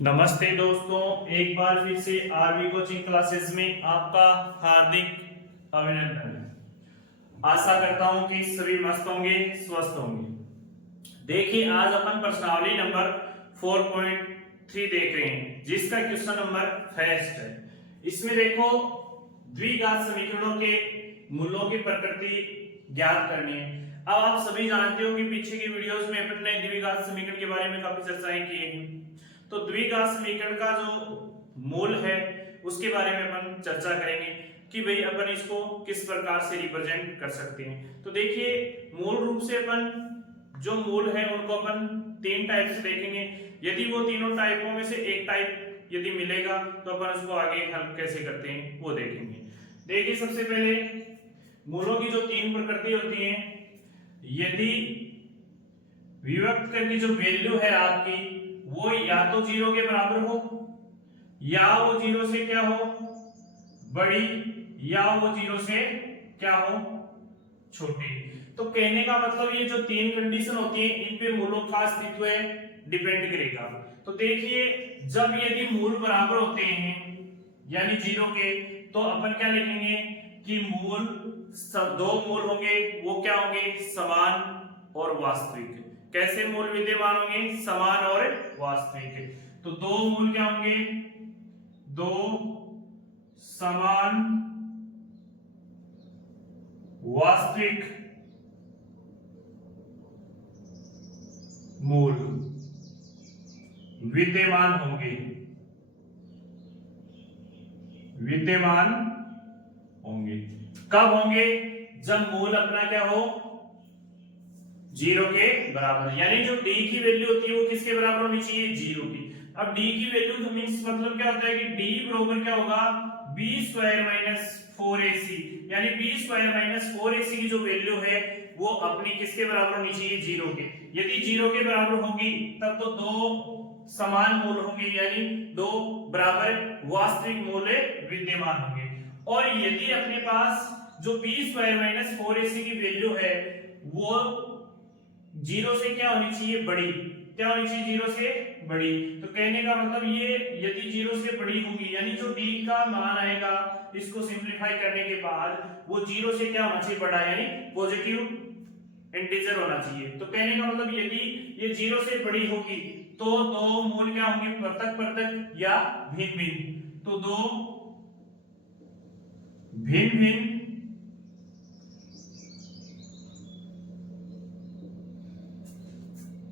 नमस्ते दोस्तों, एक बार फिर से आरवी कोचिंग क्लासेस में आपका हार्दिक अभिनंदन है। आशा करता हूं कि सभी मस्त होंगे, स्वस्थ होंगे। देखिए, आज अपन प्रश्नावली नंबर 4.3 देख रहे हैं, जिसका क्वेश्चन नंबर फर्स्ट है। इसमें देखो, द्विघात समीकरणों के मूलों की प्रकृति ज्ञात करनी है। अब आप सभी जानते हो कि पीछे की वीडियोस में अपन ने द्विघात समीकरण के बारे में काफी चर्चाएं की हैं। तो द्विघात समीकरण का जो मूल है उसके बारे में अपन चर्चा करेंगे कि भाई अपन इसको किस प्रकार से रिप्रेजेंट कर सकते हैं। तो देखिए, मूल रूप से अपन जो मूल है उनको अपन तीन टाइप से देखेंगे। यदि वो तीनों टाइपों में से एक टाइप यदि मिलेगा तो अपन उसको आगे हल कैसे करते हैं वो देखेंगे। देखिए, सबसे पहले मूलों की जो तीन प्रकृति होती है, यदि विभक्त की जो वैल्यू है आपकी वो या तो जीरो के बराबर हो, या वो जीरो से क्या हो बड़ी, या वो जीरो से क्या हो छोटी। तो कहने का मतलब ये जो तीन कंडीशन होती है इन पे मूलों का अस्तित्व डिपेंड करेगा। तो देखिए, जब यदि मूल बराबर होते हैं यानी जीरो के, तो अपन क्या लिखेंगे कि मूल दो मूल होंगे, वो क्या होंगे समान और वास्तविक। कैसे मूल विद्यमान होंगे, समान और वास्तविक। तो दो मूल क्या होंगे, दो समान वास्तविक मूल विद्यमान होंगे, विद्यमान होंगे। कब होंगे, जब मूल अपना क्या हो जीरो के बराबर, यानी जो डी की वैल्यू होती है वो किसके बराबर होनी चाहिए, जीरो की। अब डी की वैल्यू तो मींस मतलब क्या होता है कि डी बराबर क्या होगा बी स्क्वायर माइनस 4ac, यानी बी स्क्वायर माइनस 4ac की जो वैल्यू है वो अपनी किसके बराबर होनी चाहिए, जीरो के। यदि जीरो के बराबर होगी तब तो दो समान मूल होंगे, यानी दो बराबर वास्तविक मूल विद्यमान होंगे। और यदि अपने पास जो बी स्क्वायर माइनस 4ac की वैल्यू है वो जीरो से क्या होनी चाहिए, बड़ी। क्या होनी चाहिए, जीरो से बड़ी। तो कहने का मतलब ये यदि जीरो से बड़ी होगी, यानी जो डी का मान आएगा इसको सिंपलीफाई करने के बाद वो जीरो से क्या होना चाहिए, बड़ा, यानी पॉजिटिव इंटीजर होना चाहिए। तो कहने का मतलब यदि ये जीरो से बड़ी होगी तो दो मूल क्या होंगे, पृथक पृथक या भिन्न भिन्न। तो दो भिन्न भिन्न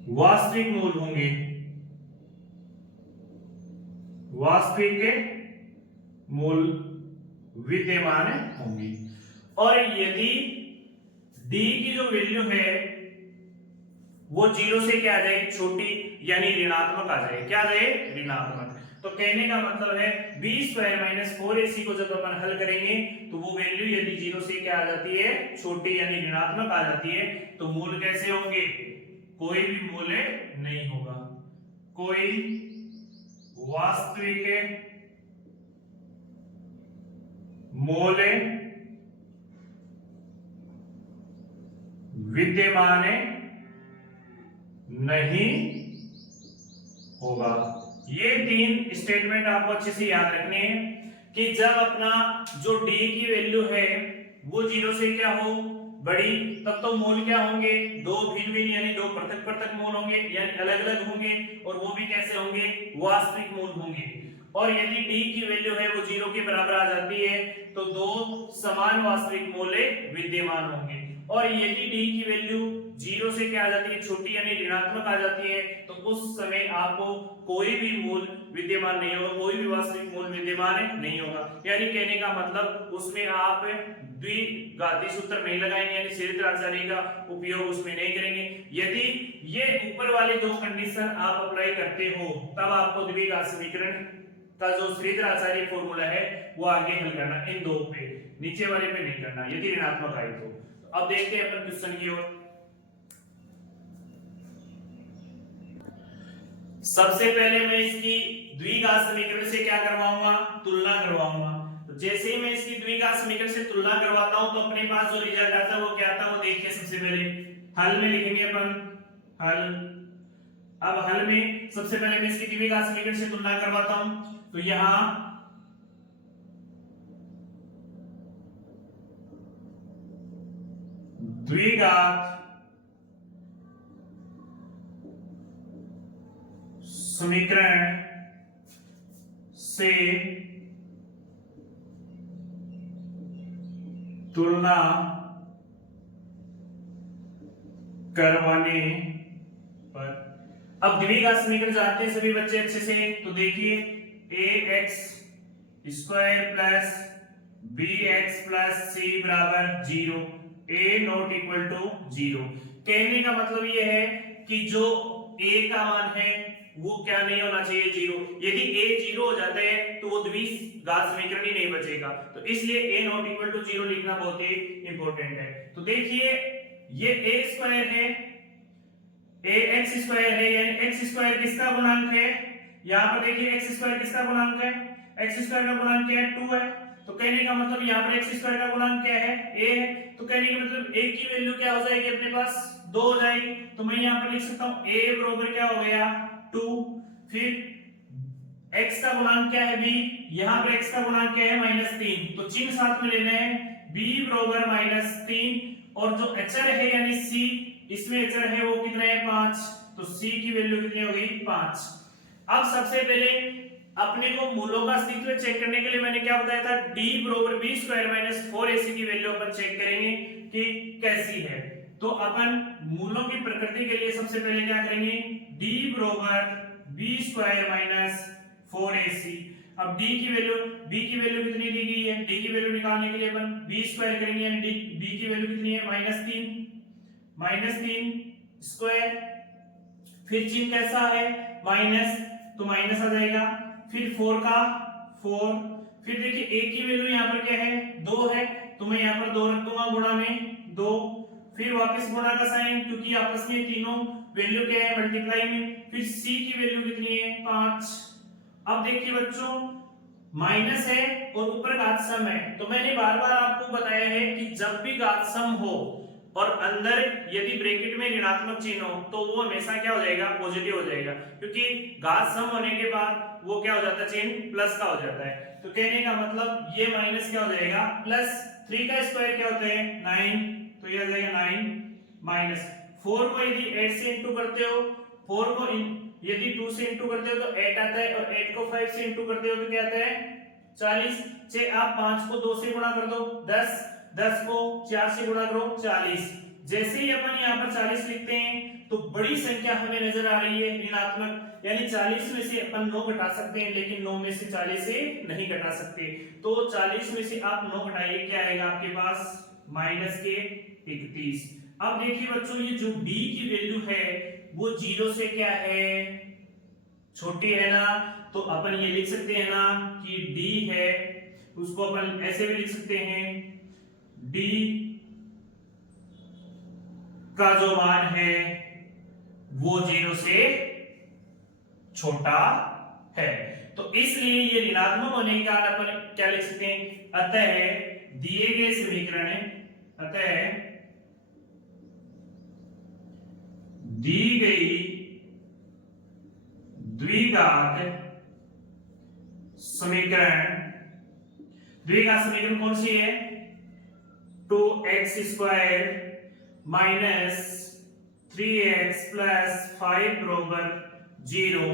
वास्तविक मूल होंगे, वास्तविक के मूल विद्यमान होंगे। और यदि डी की जो वैल्यू है वो जीरो से क्या आ जाएगी, छोटी, यानी ऋणात्मक आ जाए। क्या आ जाए, ऋणात्मक। तो कहने का मतलब है बी स्क्वायर माइनस 4ac को जब अपन हल करेंगे तो वो वैल्यू यदि जीरो से क्या आ जाती है, छोटी, यानी ऋणात्मक आ जाती है, तो मूल कैसे होंगे, कोई भी मूल्य नहीं होगा, कोई वास्तविक मूल्य विद्यमान नहीं होगा। ये तीन स्टेटमेंट आपको अच्छे से याद रखने हैं कि जब अपना जो डी की वैल्यू है वो जीरो से क्या हो, बड़ी, तब तो मूल क्या होंगे, दो भिन्न भिन्न यानी दो पृथक पृथक मूल होंगे, यानी अलग अलग होंगे, और वो भी कैसे होंगे, वास्तविक मूल होंगे। और यदि डी की वैल्यू है वो जीरो के बराबर आ जाती है तो दो समान वास्तविक मूल विद्यमान होंगे। और यदि डी की वैल्यू जीरो से क्या आ जाती है, छोटी, यानी ऋणात्मक आ जाती है, तो उस समय आपको कोई भी मूल विद्यमान नहीं होगा, कोई भी वास्तविक मूल विद्यमान नहीं होगा। यानी कहने का मतलब उसमें आप द्विघाती सूत्र नहीं लगाएंगे, यानी श्रीधराचार्य का उपयोग उसमें नहीं करेंगे। यदि ये ऊपर वाले दो कंडीशन आप अप्लाई करते हो तब आपको द्विघात समीकरण का जो श्रीधराचार्य फॉर्मूला है वो आगे हल करना, इन दो पे, नीचे वाले पे नहीं करना यदि ऋणात्मक आए तो। अब देखते हैं अपन क्वेश्चन की ओर। सबसे पहले मैं इसकी द्विघात समीकरण से क्या करवाऊंगा, तुलना करवाऊंगा। तो जैसे ही मैं इसकी द्विघात समीकरण से तुलना करवाता हूं तो अपने पास जो रिजल्ट आता है वो क्या आता है वो देखिए। सबसे पहले हल में लिखेंगे अपन, हल अब हल में सबसे पहले मैं इसकी द्विघात समीकरण से तुलना करवाता हूं। तो यहां द्विघात समीकरण से तुलना करवाने पर, अब द्विघात समीकरण जानते हैं सभी बच्चे अच्छे से। तो देखिए ax square plus bx plus c बराबर 0, a नॉट इक्वल टू 0। कहने का मतलब ये है कि जो a का मान है वो क्या नहीं होना चाहिए, 0। यदि a 0 हो जाता है तो वो द्विघात समीकरण ही नहीं बचेगा। तो इसलिए a नॉट इक्वल टू 0 लिखना बहुत ही इंपॉर्टेंट है। तो देखिए ये a स्क्वायर है, ax स्क्वायर है, यानी x स्क्वायर किसका गुणांक है। यहां पर देखिए x स्क्वायर किसका गुणांक है, x स्क्वायर का गुणांक क्या है, 2 है। तो कहने का मतलब यहां पर x स्क्वायर का गुणांक क्या है, a है। तो कहने का मतलब a की वैल्यू क्या हो जाएगी अपने पास, 2 हो जाएगी। तो मैं यहां पर लिख सकता हूं a बराबर क्या हो गया, 2। फिर x का गुणांक क्या है, b। यहां पर x का गुणांक क्या है, -3। तो चिन्ह साथ में लेना है, b बराबर -3। और जो अचर है यानी c, इसमें अचर है वो कितना है, 5। तो c की वैल्यू कितनी होगी, 5। अब सबसे पहले अपने को मूलों का अस्तित्व चेक करने के लिए मैंने क्या बताया था, d बराबर b स्क्वायर माइनस 4ac की वैल्यू अपन चेक करेंगे कि कैसी है। तो अपन मूलों की प्रकृति के लिए सबसे पहले क्या करेंगे, d बराबर b स्क्वायर माइनस 4ac। अब b की वैल्यू कितनी दी गई है, d की वैल्यू निकालने के लिए अपन b स्क्वायर करेंगे, यानी b की वैल्यू कितनी है, -3 स्क्वायर। फिर चिन्ह कैसा है, माइनस, तो माइनस आ जाएगा। फिर 4 का 4। फिर देखिए a की वैल्यू यहाँ पर क्या है, 2 है। तो मैं यहाँ पर 2 रख दूंगा गुणा में 2। फिर वापस गुणा का साइन, क्योंकि आपस में तीनों वैल्यू क्या है, मल्टीप्लाई में। फिर c की वैल्यू कितनी है, 5। अब देखिए बच्चों माइनस है और ऊपर घात सम है। तो मैंने बार बार आपको बताया है कि जब भी घात सम हो और अंदर यदि ब्रैकेट में ऋणात्मक चिन्ह हो तो वो हमेशा क्या हो जाएगा, पॉजिटिव हो जाएगा, क्योंकि घात सम होने के बाद वो क्या हो जाता है, चिन्ह प्लस का हो जाता है। तो कहने का मतलब ये माइनस क्या हो जाएगा, प्लस। 3 का स्क्वायर क्या होता है, 9। तो ये आ जाएगा 9 माइनस 4 को यदि 8 से इंटू करते हो, 4 को यदि 2 से इंटू करते हो तो 8 आता है, और 8 को 5 से इंटू करते हो तो क्या आता है, 40। से आप 5 को 2 से गुणा कर दो 10, 10 को 4 से गुणा करो 40। जैसे ही अपन यहाँ पर 40 लिखते हैं तो बड़ी संख्या हमें नजर आ रही है ऋणात्मक, यानी 40 में से अपन 9 घटा सकते हैं, लेकिन 9 में से 40 से नहीं घटा सकते। तो 40 में से आप 9 घटाइए, क्या आएगा आपके पास, माइनस के 31। अब देखिए बच्चों ये जो d की वैल्यू है वो 0 से क्या है, छोटी है ना। तो अपन ये लिख सकते हैं ना कि d है, उसको अपन ऐसे भी लिख सकते हैं, d का जो मान है वो 0 से छोटा है। तो इसलिए ये ऋणात्मक होने के कारण अपन क्या लिख सकते हैं, अतः दिए गए समीकरण, अतः दी गई द्विघात समीकरण कौन सी है, 2x square minus 3x plus 5 बराबर 0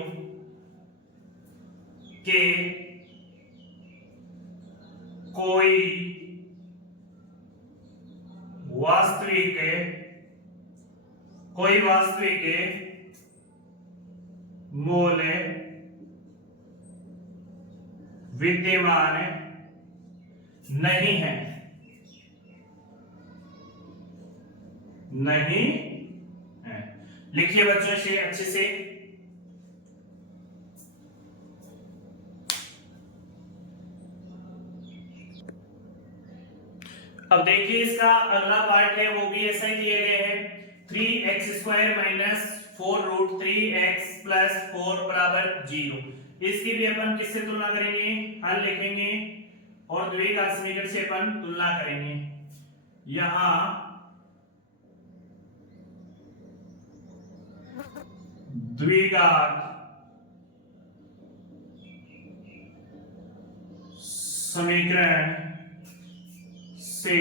के कोई वास्तविक मूल विद्यमान नहीं है, लिखिए बच्चों इसे अच्छे से। अब देखिए इसका अगला पार्ट है वो भी ऐसा ही दिए गए हैं, 3x square minus 4 root 3x plus 4 बराबर 0। इसकी भी अपन किससे तुलना करेंगे, हल लिखेंगे और द्विघात समीकरण से अपन तुलना करेंगे। यहां द्विघात समीकरण से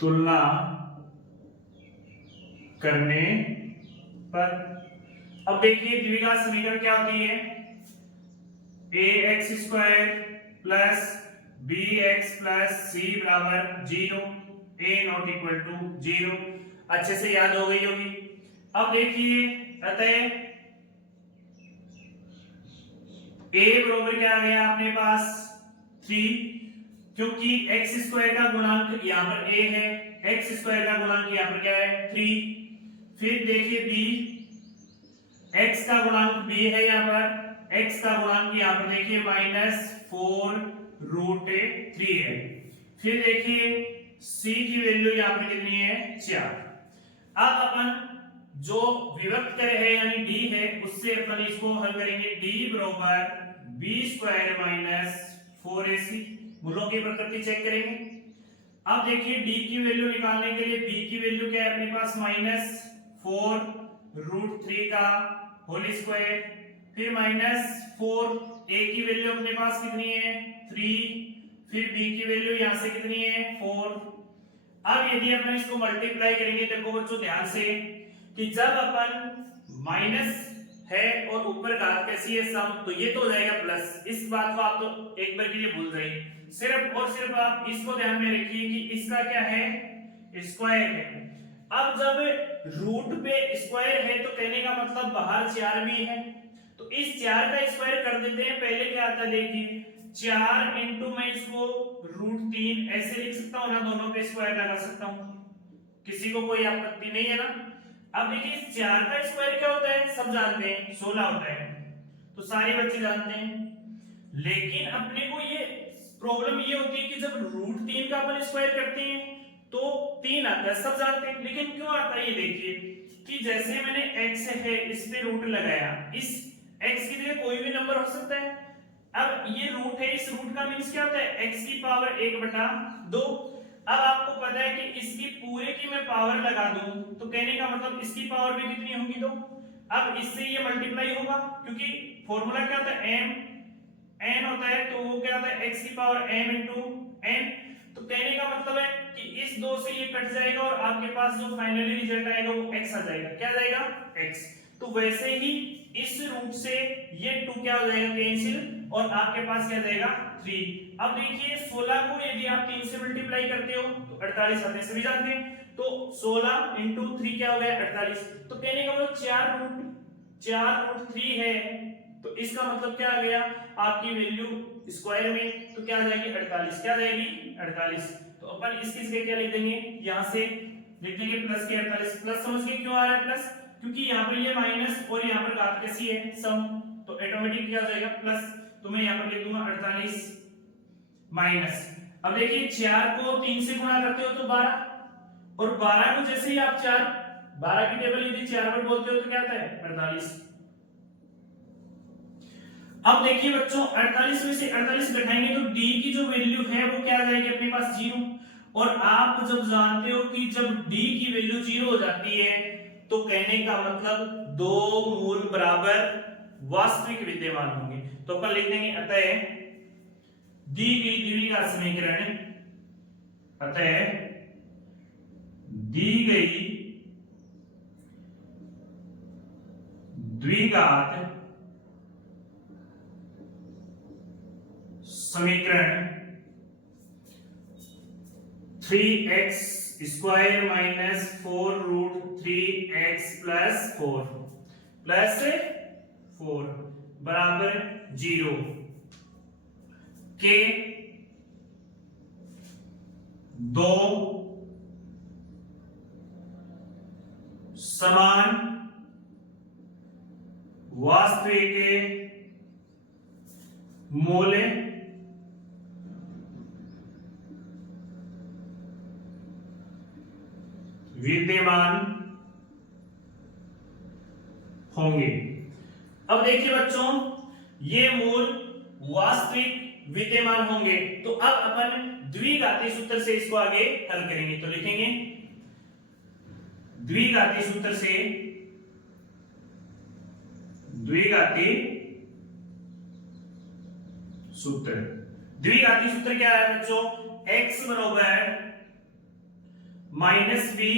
तुलना करने पर। अब देखिए द्विघात समीकरण क्या होती है, ax square plus bx plus c बराबर 0, a नॉट इक्वल टू 0। अच्छे से याद हो गई होगी। अब देखिए अतः a बराबर क्या आ गया अपने पास 3, क्योंकि x स्क्वायर का गुणांक यहां पर a है, x स्क्वायर का गुणांक यहां पर क्या है 3। फिर देखिए b, x का गुणांक b है यहां पर, x का गुणांक यहां पर देखिए -4√3 है। फिर देखिए c की वैल्यू यहां पर कितनी है 4। अब अपन जो विभक्त करे है यानी d है उससे अपन इसको हल करेंगे, d बराबर b स्क्वायर माइनस 4ac। मूलों की प्रकृति चेक करेंगे। अब देखिए d की वैल्यू निकालने के लिए b की वैल्यू क्या है अपने पास -4√3 का होल स्क्वायर, फिर -4, a की वैल्यू अपने पास कितनी है 3, फिर b की वैल्यू यहां से कितनी है 4। अब यदि अपन इसको मल्टीप्लाई करेंगे, देखो बच्चों ध्यान से कि जब अपन माइनस है और ऊपर घात कैसी है सम, तो ये तो हो जाएगा प्लस। इस बात को आप तो एक बार के लिए भूल जाइए, सिर्फ और सिर्फ आप इसको ध्यान में रखिए कि इसका क्या है स्क्वायर है। अब जब रूट पे स्क्वायर है तो कहने का मतलब बाहर 4 भी है, तो इस 4 का स्क्वायर कर देते हैं। पहले क्या आता है देखिए 4 इंटू मैं इसको √3 ऐसे लिख सकता हूं ना, दोनों पे स्क्वायर लगा सकता हूं, किसी को कोई आपत्ति नहीं है ना। अब देखिए इस 4 का स्क्वायर क्या होता है सब जानते हैं 16 होता है, तो सारे बच्चे जानते हैं। लेकिन अपने को ये प्रॉब्लम ये होती है कि जब √3 का अपन स्क्वायर करते हैं तो 3 आता है, सब जानते हैं। लेकिन क्यों आता है ये देखिए कि जैसे मैंने x है इस पे रूट लगाया, इस x की जगह कोई भी नंबर हो सकता है। अब ये रूट है, इस रूट का मींस क्या होता है x की पावर 1/2। अब आपको पता है कि इसकी पूरे की मैं पावर लगा दूं तो कहने का मतलब इसकी पावर भी कितनी होगी 2। अब इससे ये मल्टीप्लाई होगा, क्योंकि फॉर्मूला क्या होता है m n होता है, तो वो क्या होता है x की पावर m इंटू n। तो कहने का मतलब है कि इस 2 से ये कट जाएगा और आपके पास जो फाइनली रिजल्ट आएगा वो x आ जाएगा। क्या जाएगा x। तो वैसे ही इस रूट से ये 2 क्या हो जाएगा कैंसिल और आपके पास क्या जाएगा 3। अब देखिए 16 को यदि आप 3 से मल्टीप्लाई करते हो तो 48 आते हैं, सभी जानते हैं। तो 16 इंटू 3 क्या हो गया 48। तो कहने का मतलब 4√3 है, तो इसका मतलब क्या आ गया आपकी वैल्यू स्क्वायर में, तो क्या आ जाएगी 48। क्या जाएगी 48। तो अपन इसकी जगह क्या लिख देंगे, यहां से लिख देंगे प्लस के 48। प्लस समझ के क्यों आ रहा है प्लस, क्योंकि यहाँ पर ये माइनस और यहाँ पर घात कैसी है सम, तो ऑटोमेटिक क्या हो जाएगा प्लस। तो मैं यहाँ पर लिख दूंगा 48 माइनस। अब देखिए 4 को 3 से गुणा करते हो तो 12, और 12 को जैसे ही आप 12 की टेबल यदि 4 पर बोलते हो तो क्या आता है 48। अब देखिए बच्चों 48 में से 48 घटाएंगे तो d की जो वैल्यू है वो क्या आ जाएगी अपने पास 0। और आप जब जानते हो कि जब d की वैल्यू 0 हो जाती है तो कहने का मतलब 2 मूल बराबर वास्तविक विद्यमान होंगे। तो अपन लिख देंगे अतः दी गई द्विघात समीकरण, अतः दी गई द्विघात समीकरण 3x square minus 4√3x plus 4 बराबर 0 के 2 समान वास्तविक मूल्य विद्यमान होंगे। अब देखिए बच्चों ये मूल वास्तविक विद्यमान होंगे, तो अब अपन द्विघाती सूत्र से इसको आगे हल करेंगे। तो लिखेंगे द्विघाती सूत्र से, द्विघाती सूत्र, द्विघाती सूत्र क्या है बच्चों? x बराबर minus B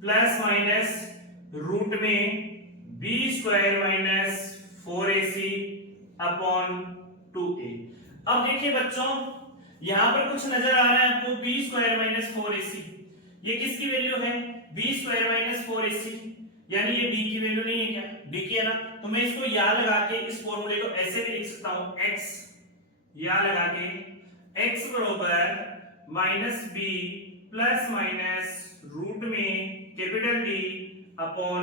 plus minus root में B square minus 4ac upon 2a। अब देखिए बच्चों, यहां पर कुछ नजर आ रहा है आपको, बी स्क्वायर माइनस 4ac, ये किसकी वैल्यू है? बी स्क्वायर माइनस 4ac, यानी ये d की वैल्यू नहीं है क्या? d की है ना, तो मैं इसको यहाँ लगा के इस फॉर्मूले को ऐसे भी लिख सकता हूं, x यहाँ लगा के x बराबर minus B plus minus root में capital D upon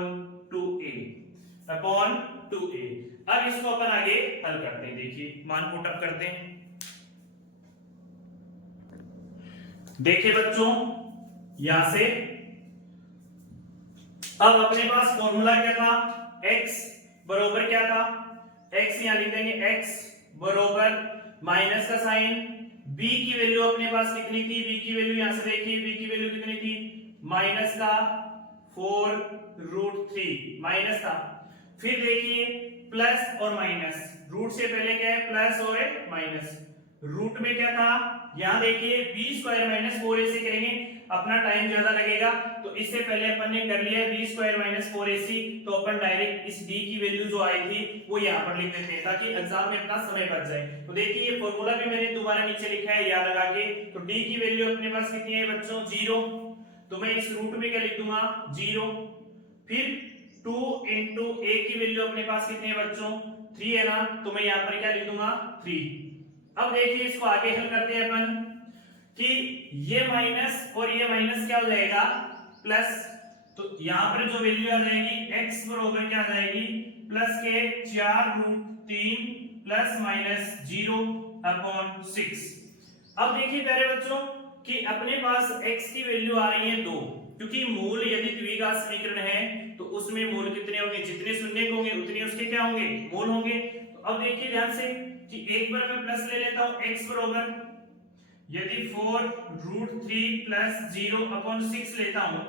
2a, upon 2a। अब इसको अपन आगे हल करते हैं। देखिए मान पुट अप करते हैं। देखिए बच्चों, यहां से अब अपने पास फॉर्मूला क्या था? x बरोबर क्या था? x यहां लिख देंगे, x बरोबर माइनस का साइन, b की वैल्यू अपने पास कितनी थी? b की वैल्यू यहां से देखिए, b की वैल्यू कितनी थी? माइनस का 4√3 माइनस था। फिर देखिए प्लस और माइनस, रूट से पहले क्या है? प्लस और माइनस। रूट में क्या था? यहां देखिए बी स्क्वायर माइनस 4ac करेंगे, अपना टाइम ज्यादा लगेगा, तो इससे पहले अपन ने कर लिया बी स्क्वायर माइनस 4ac, तो अपन डायरेक्ट इस d की वैल्यू जो आई थी वो यहां पर लिख देते हैं ताकि एग्जाम में अपना समय बच जाए। तो देखिए ये फॉर्मूला भी मैंने दोबारा नीचे लिखा है याद लगा के। तो d की वैल्यू अपने पास कितनी है बच्चों? 0, तो मैं इस रूट में क्या लिख दूंगा? 0। फिर 2 into a की वैल्यू अपने पास कितनी है बच्चों? 3 है ना, तो मैं यहां पर क्या लिख दूंगा? 3। अब देखिए इसको आगे हल करते हैं अपन कि ये माइनस और ये माइनस क्या हो जाएगा? प्लस। तो यहां पर जो वैल्यू आ जाएगी x बराबर क्या आ जाएगी? प्लस के 4√3 प्लस माइनस 0 अपॉन 6। अब देखिए प्यारे बच्चों कि अपने पास x की वैल्यू आ रही है 2, क्योंकि मूल यदि द्विघात समीकरण है तो उसमें मूल कितने होंगे? जितने शून्य होंगे उतने उसके क्या होंगे? मूल होंगे। तो अब देखिए ध्यान से कि एक बार मैं प्लस ले लेता हूं, x बराबर यदि 4√3 प्लस 0 अपॉन 6 लेता हूं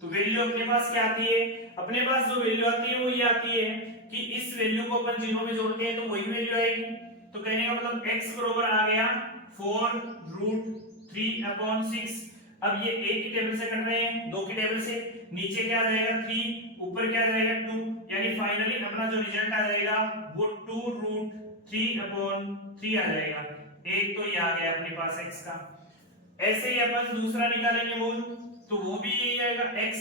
तो वैल्यू अपने पास क्या आती है? अपने पास जो वैल्यू आती है वो ये आती है कि इस वैल्यू को अपन जीरो में जोड़ते हैं तो वही वैल्यू आएगी। तो कहने का मतलब x बराबर आ गया 4√3 अपॉन 6। अब ये एक की टेबल से कट रहे हैं, दो की टेबल से, नीचे क्या आ जाएगा? 3, ऊपर क्या आ जाएगा? 2, यानी फाइनली अपना जो रिजल्ट आ जाएगा वो 2√3 अपॉन 3 आ जाएगा। एक तो ये आ गया अपने पास x का। ऐसे ही अपन दूसरा निकालेंगे मूल, तो वो भी यही आएगा, x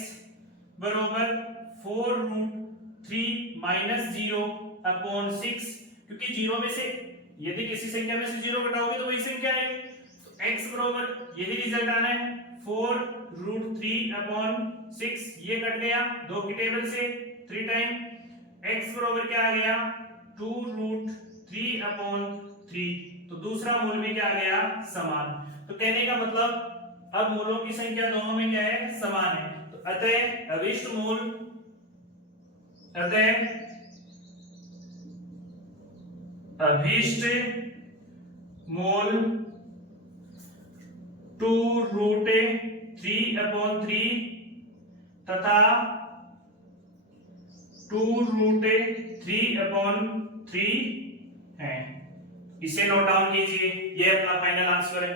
बराबर 4√3 माइनस 0 अपॉन 6, क्योंकि जीरो में से यदि किसी संख्या में से जीरो घटाओगे तो वही संख्या आएगी। तो x बराबर यही रिजल्ट आना है 4√3 अपॉन 6, ये कट गया दो की टेबल से 3 टाइम, x बराबर क्या आ गया? 2√3 अपॉन 3। तो दूसरा मूल में क्या आ गया? समान। तो कहने का मतलब अब मूलों की संख्या दोनों में क्या है? समान है। तो अतः अभिष्ट मूल, अतः अभिष्ट मूल 2√3 अपॉन 3 तथा 2√3 अपॉन 3 है। इसे नोट डाउन कीजिए, ये अपना फाइनल आंसर है।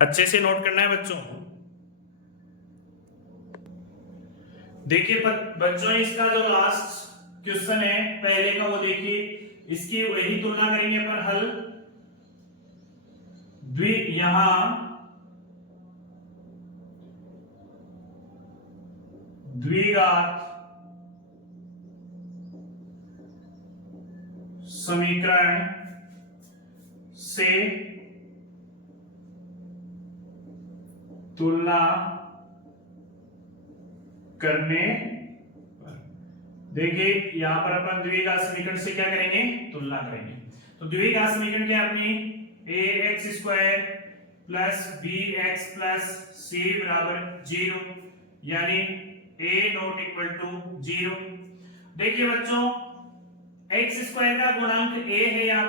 अच्छे से नोट करना है बच्चों। देखिए बच्चों इसका जो लास्ट क्वेश्चन है पहले का वो देखिए, इसकी वही तुलना करेंगे अपन हल। यहां द्विघात समीकरण से तुलना करने पर, देखिए यहां पर अपन द्विघात समीकरण से क्या करेंगे? तुलना करेंगे। तो द्विघात समीकरण क्या अपनी? ax² plus bx plus c बराबर 0, यानी a नॉट इक्वल टू 0। देखिए बच्चों x² का गुणांक a है, यहां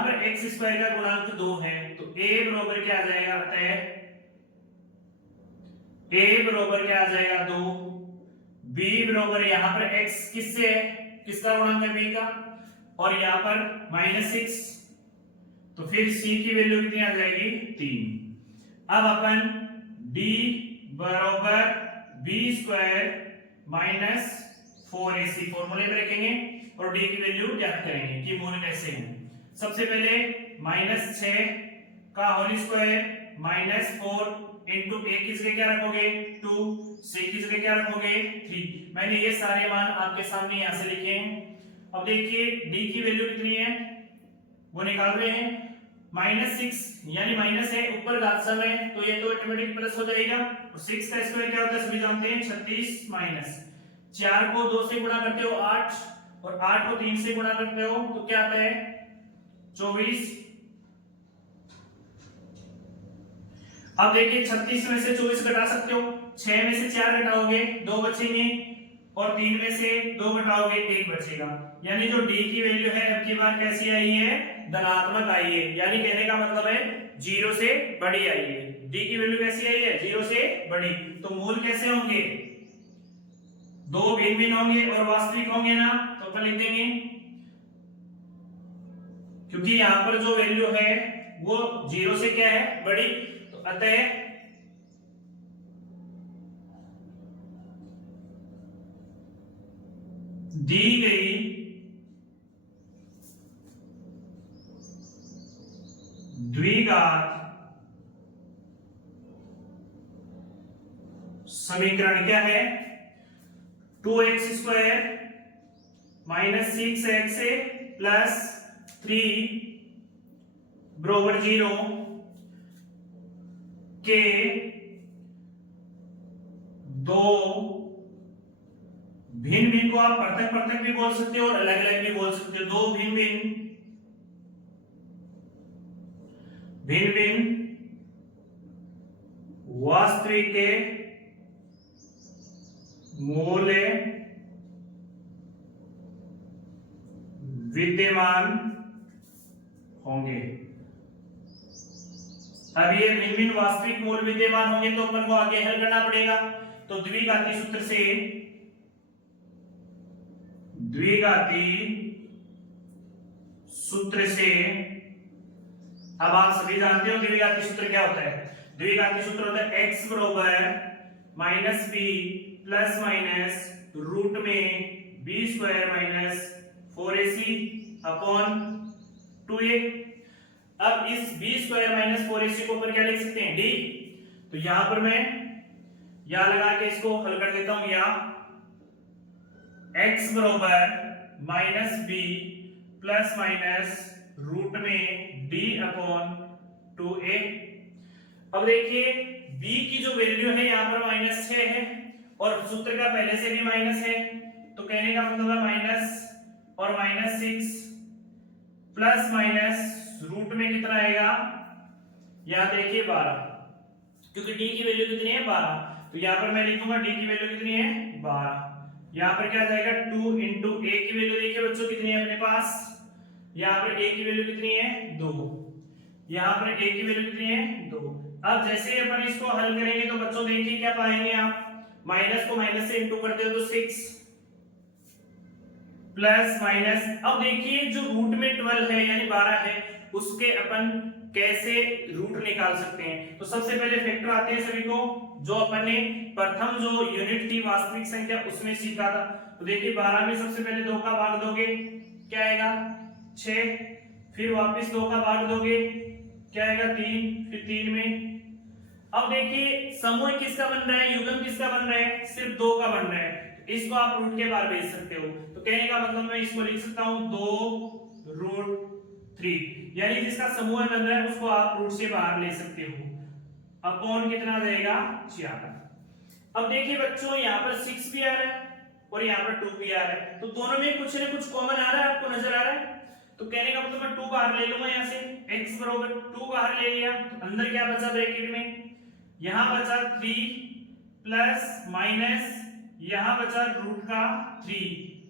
पर x² का गुणांक 2 है, तो a बराबर क्या आ जाएगा? अतः a बराबर क्या आ जाएगा 2, b बराबर यहाँ पर x किससे है, किसका गुणांक है b का, और यहाँ पर -6, तो फिर c की वैल्यू कितनी आ जाएगी 3। अब अपन d बराबर b स्क्वायर माइनस 4ac फॉर्मूले में रखेंगे और d की वैल्यू ज्ञात करेंगे कि मूल कैसे है। सबसे पहले -6 का होल स्क्वायर -4 इंटू a की जगह क्या रखोगे 2, c की जगह क्या रखोगे 3। मैंने ये सारे मान आपके सामने यहां से लिखे हैं। अब देखिए d की वैल्यू कितनी है वो निकाल रहे हैं, -6 यानी माइनस है, ऊपर घात सब है तो ये तो ऑटोमेटिक प्लस हो जाएगा, और 6 का स्क्वायर क्या होता है सभी जानते हैं 36 माइनस 4 को 2 से गुणा करते हो 8, और 8 को 3 से गुणा करते हो तो क्या आता है 24। अब देखिए 36 में से 24 घटा सकते हो, 6 में से 4 घटाओगे 2 बचेंगे, और 3 में से 2 घटाओगे 1 बचेगा। यानी जो d की वैल्यू है अब की बार कैसी आई है, धनात्मक आई है, यानी कहने का मतलब है 0 से बड़ी आई है। d की वैल्यू कैसी आई है 0 से बड़ी, तो मूल कैसे होंगे, दो भिन्न भिन्न होंगे और वास्तविक होंगे ना, तो अपन लिख देंगे क्योंकि यहां पर जो वैल्यू है वो 0 से क्या है बड़ी, तो अतः दी गई द्विघात समीकरण क्या है, 2x square minus 6x plus 3 बराबर 0 के दो भिन्न भिन्न को आप पृथक पृथक भी बोल सकते हो और अलग अलग भी बोल सकते हो, दो भिन्न भिन्न वास्तविक के मूल्य विद्यमान होंगे। अब ये भिन्न भिन्न वास्तविक मूल विद्यमान होंगे तो अपन को आगे हल करना पड़ेगा। तो द्विघाती सूत्र से अब आप सभी जानते हो द्विघाती सूत्र क्या होता है। द्विघाती सूत्र होता है x बराबर minus B plus minus root में B square minus 4ac upon 2a। अब इस b स्क्वायर माइनस 4ac को ऊपर क्या लिख सकते हैं d, तो यहां पर मैं यहां लगा के इसको हल कर देता हूं। यहां x बराबर minus B plus minus root में d अपॉन 2a। अब देखिए b की जो वैल्यू है यहां पर -6 है और सूत्र का पहले से भी माइनस है, तो कहने का मतलब है माइनस और -6 प्लस माइनस रूट में कितना आएगा, यहां देखिए 12, क्योंकि d की वैल्यू कितनी है 12, तो यहां पर मैं लिखूंगा d की वैल्यू कितनी है 12। यहां पर क्या जाएगा 2 इंटू a की वैल्यू देखिए बच्चों कितनी है अपने पास, यहां पर a की वैल्यू कितनी है 2, यहां पर a की वैल्यू कितनी है 2। अब जैसे ही अपन इसको हल करेंगे तो बच्चों देखिए क्या पाएंगे आप, माइनस को माइनस से इंटू करते हो तो 6 प्लस माइनस, अब देखिए जो रूट में 12 है यानी 12 है उसके अपन कैसे रूट निकाल सकते हैं। तो सबसे पहले फैक्टर आते हैं सभी को, जो अपन ने प्रथम जो यूनिट थी वास्तविक संख्या उसमें सीखा था। तो देखिए 12 में सबसे पहले 2 का भाग दोगे क्या आएगा 6, फिर वापस 2 का भाग दोगे क्या आएगा 3, फिर 3 में। अब देखिए समूह किसका बन रहा है, युग्म किसका बन रहा है, सिर्फ 2 का बन रहा है, इसको आप रूट के बाहर भेज सकते हो। तो कहने का मतलब मैं इसको लिख सकता हूं 2 रूट 3, यानी जिसका समूह बन रहा है उसको आप रूट से बाहर ले सकते हो। अपॉन कितना आ जाएगा 4। अब देखिए बच्चों यहाँ पर 6 भी आ रहा है और यहाँ पर 2 भी आ रहा है, तो दोनों में कुछ न कुछ कॉमन आ रहा है, आपको नजर आ रहा है। तो कहने का मतलब मैं 2 बाहर ले लूंगा, यहाँ से x बराबर 2 बाहर ले लिया, तो अंदर क्या बचा ब्रैकेट में, यहां बचा 3 प्लस माइनस यहां बचा रूट का 3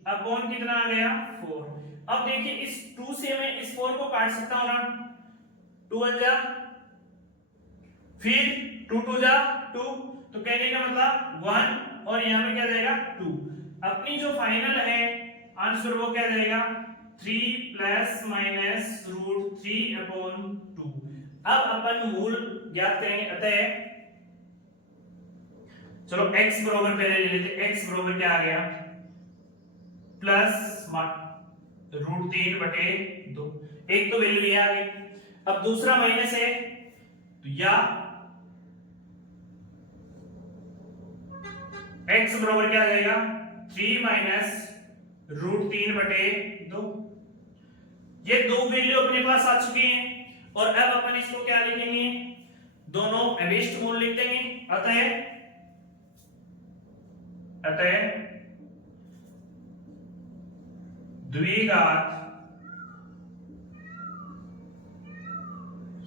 अपॉन कितना आ गया 4। अब देखिए इस 2 से मैं इस 4 को काट सकता हूं ना, 2 जा फिर 2 2 जा 2, तो कहने का मतलब 1 और यहाँ पे क्या जाएगा 2। अपनी जो फाइनल है आंसर वो क्या जाएगा 3 प्लस माइनस रूट 3/2। अब अपन मूल ज्ञात करेंगे, अतः चलो x बराबर पहले ले लेते हैं। x बराबर क्या आ गया प्लस रूट 3/2। एक तो वैल्यू ये आ गई, अब दूसरा माइनस है तो या x बराबर क्या आ जाएगा 3 माइनस रूट 3/2। ये दो वैल्यू अपने पास आ चुकी हैं और अब अपन इसको क्या लिखेंगे, दोनों अभिष्ट मूल लिख देंगे। अतः द्विघात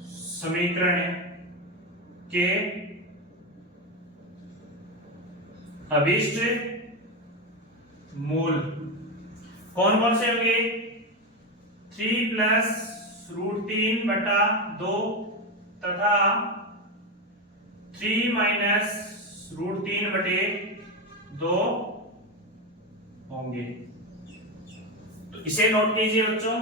समीकरण के अभिष्ट मूल कौन कौन से होंगे 3 प्लस रूट 3/2 तथा 3 माइनस रूट 3/2 होंगे। तो इसे नोट कीजिए बच्चों,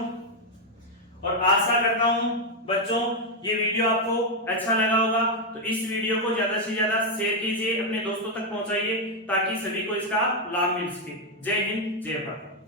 और आशा करता हूं बच्चों ये वीडियो आपको अच्छा लगा होगा। तो इस वीडियो को ज्यादा से ज्यादा शेयर कीजिए, अपने दोस्तों तक पहुंचाइए ताकि सभी को इसका लाभ मिल सके। जय हिंद, जय भारत।